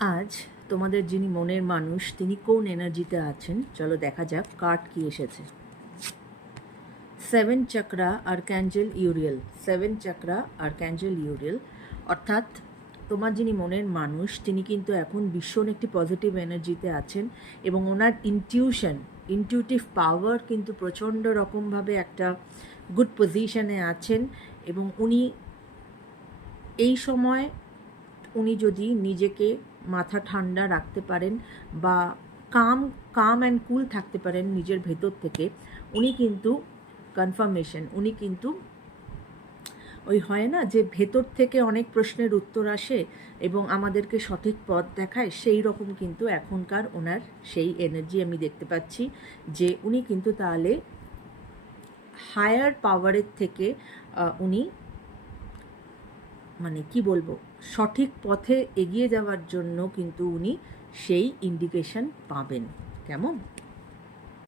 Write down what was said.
আজ তোমাদের যিনি মনের মানুষ তিনি কোন এনার্জিতে আছেন চলো দেখা যাক কার্ড কি এসেছে। 7 চক্রা আর্ক্যাঞ্জেল ইউরিয়েল। 7 চক্রা আর্ক্যাঞ্জেল ইউরিয়েল অর্থাৎ তোমার যিনি মনের মানুষ তিনি কিন্তু এখন ভীষণ একটি পজিটিভ এনার্জিতে আছেন এবং ওনার ইনটিউটিভ পাওয়ার কিন্তু প্রচণ্ড রকমভাবে একটা গুড পজিশনে আছেন এবং উনি এই সময় উনি যদি নিজেকে মাথা ঠান্ডা রাখতে পারেন বা কাম অ্যান্ড কুল থাকতে পারেন নিজের ভেতর থেকে, উনি কিন্তু উনি কিন্তু ওই হয় না যে ভেতর থেকে অনেক প্রশ্নের উত্তর আসে এবং আমাদেরকে সঠিক পথ দেখায়, সেই রকম কিন্তু এখনকার ওনার সেই এনার্জি আমি দেখতে পাচ্ছি যে উনি কিন্তু তাহলে হায়ার পাওয়ারের থেকে উনি মানে কি বলবো সঠিক পথে এগিয়ে যাওয়ার জন্য কিন্তু উনি সেই ইন্ডিকেশন পাবেন। কেমন?